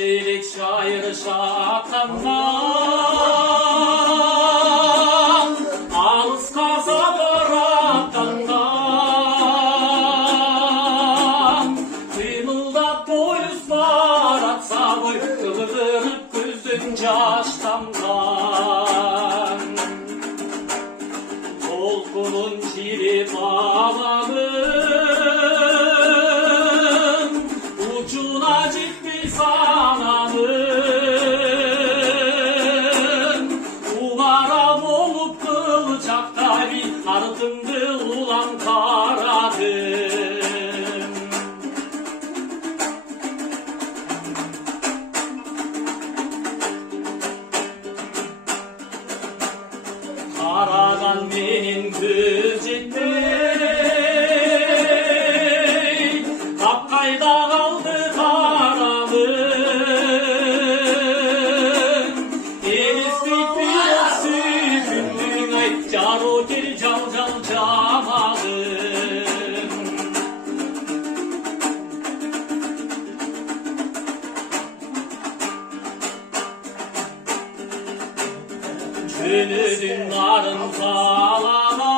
çeyrek şair şatandan alız kaza baratandan kıymıldat boyuz baratsa boy kıvırıp gözün yaştamdan Kolkunun çiri bağlanın ucuna ciddi sananın umaram olup kılacakta bir ardındı ulan karadım Karadan benim gözündey Kapkayda kaldı karamın Elistik bir süpündün ay Caro geri cal cal camalın Gönlün narın sağlama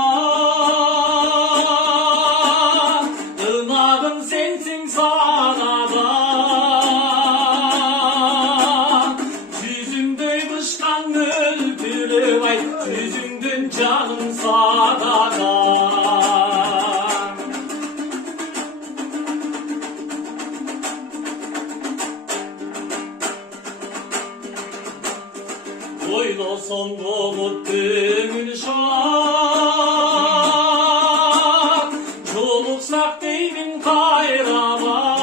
Irmağın sensin sağlama Yüzümde kışkan öldürü vay Yüzümdün canım sağlama Boylo son doğut dümün şak Çoluksak deybin kayraman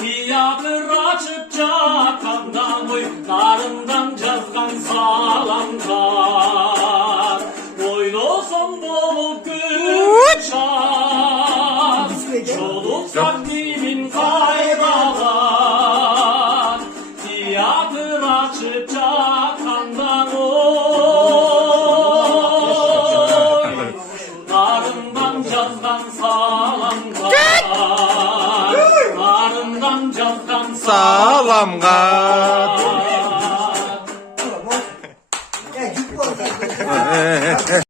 Tiyatır açıp çakandan boy Narından cazgan sağlamdan Boylo son doğut dümün şak Çoluksak deybin kayraman Tiyatır açıp çakandan oy Narından cazdan sağlamdan Narından cazdan Sağlamga